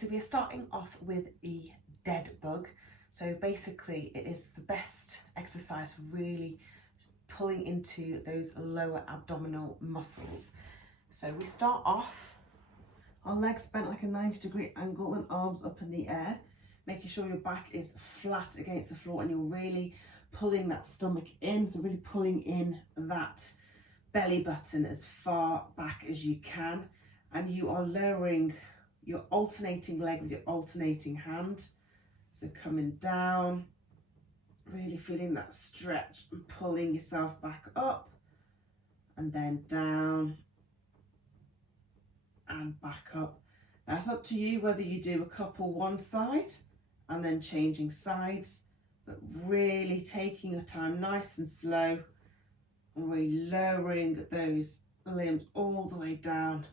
so we're starting off with the dead bug. So basically it is the best exercise for really pulling into those lower abdominal muscles. So we start off, our legs bent like a 90-degree angle and arms up in the air, making sure your back is flat against the floor and you're really pulling that stomach in, so really pulling in that belly button as far back as you can, and you are lowering your alternating leg with your alternating hand. So coming down, really feeling that stretch and pulling yourself back up, and then down and back up. Now it's up to you whether you do a couple one side and then changing sides, but really taking your time nice and slow and really lowering those limbs all the way down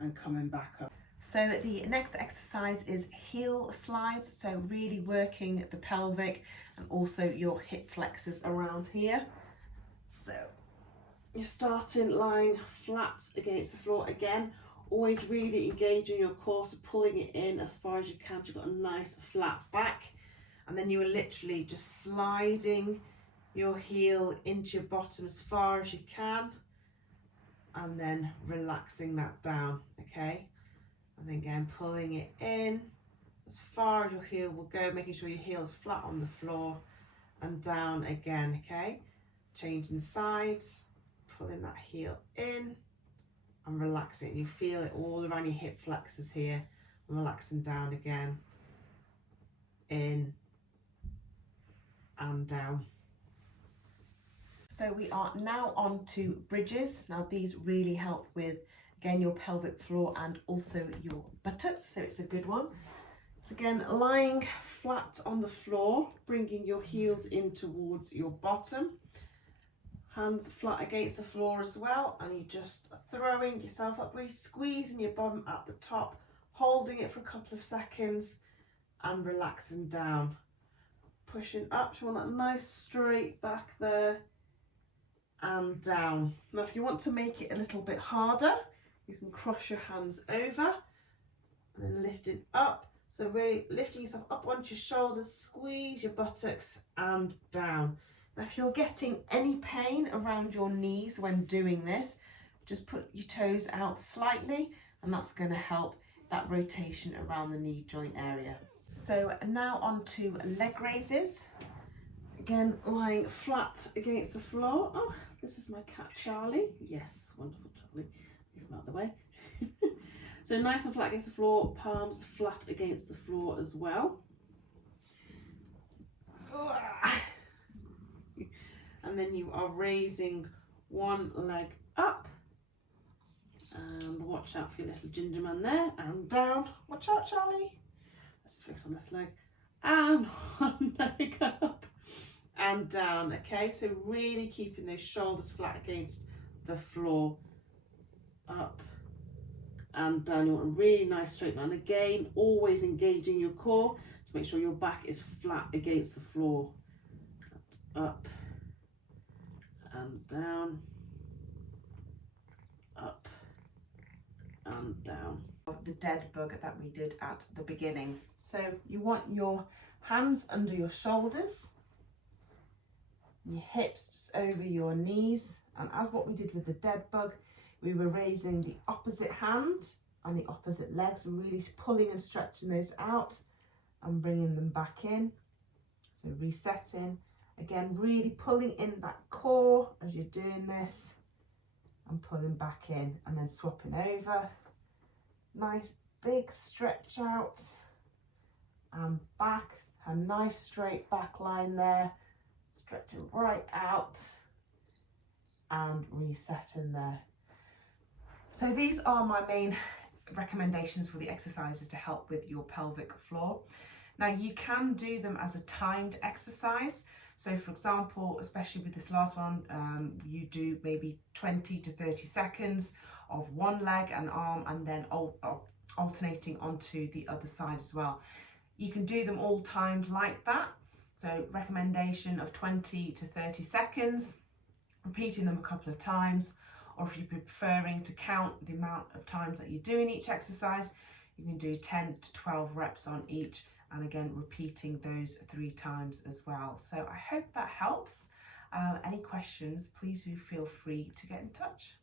and coming back up. So the next exercise is heel slides, so really working the pelvic and also your hip flexors around here. So you're starting lying flat against the floor again, always really engaging your core, so pulling it in as far as you can. You've got a nice flat back, and then you are literally just sliding your heel into your bottom as far as you can, and then relaxing that down, okay? And then again pulling it in as far as your heel will go, making sure your heel is flat on the floor, and down again, okay? Changing sides, pulling that heel in and relaxing. You feel it all around your hip flexors here, and relaxing down again, in and down. So we are now on to bridges. Now these really help with, again, your pelvic floor and also your buttocks, so it's a good one. So again, lying flat on the floor, bringing your heels in towards your bottom, hands flat against the floor as well, and you're just throwing yourself up, really squeezing your bum at the top, holding it for a couple of seconds and relaxing down. Pushing up, you want that nice straight back there, and down. Now if you want to make it a little bit harder, you can cross your hands over and then lift it up. So really lifting yourself up onto your shoulders, squeeze your buttocks and down. Now if you're getting any pain around your knees when doing this, just put your toes out slightly, and that's going to help that rotation around the knee joint area. So now on to leg raises. Again, lying flat against the floor. Oh, this is my cat Charlie. Yes, wonderful Charlie. Move him out of the way. So nice and flat against the floor, palms flat against the floor as well. And then you are raising one leg up. And watch out for your little ginger man there. And down. Watch out, Charlie. Let's just focus on this leg. And one leg up. And down, okay? So really keeping those shoulders flat against the floor. Up and down. You want a really nice straight line. Again, always engaging your core to make sure your back is flat against the floor. Up and down. Up and down. The dead bug that we did at the beginning. So you want your hands under your shoulders, your hips just over your knees, and as what we did with the dead bug, we were raising the opposite hand and the opposite leg, so really pulling and stretching those out and bringing them back in. So resetting, again really pulling in that core as you're doing this and pulling back in, and then swapping over. Nice big stretch out and back, a nice straight back line there, stretching right out and resetting there. So these are my main recommendations for the exercises to help with your pelvic floor. Now you can do them as a timed exercise. So for example, especially with this last one, you do maybe 20 to 30 seconds of one leg and arm, and then alternating onto the other side as well. You can do them all timed like that. So recommendation of 20 to 30 seconds, repeating them a couple of times, or if you're preferring to count the amount of times that you're doing each exercise, You can do 10 to 12 reps on each, and again repeating those 3 times as well. So I hope that helps. Any questions, please do feel free to get in touch.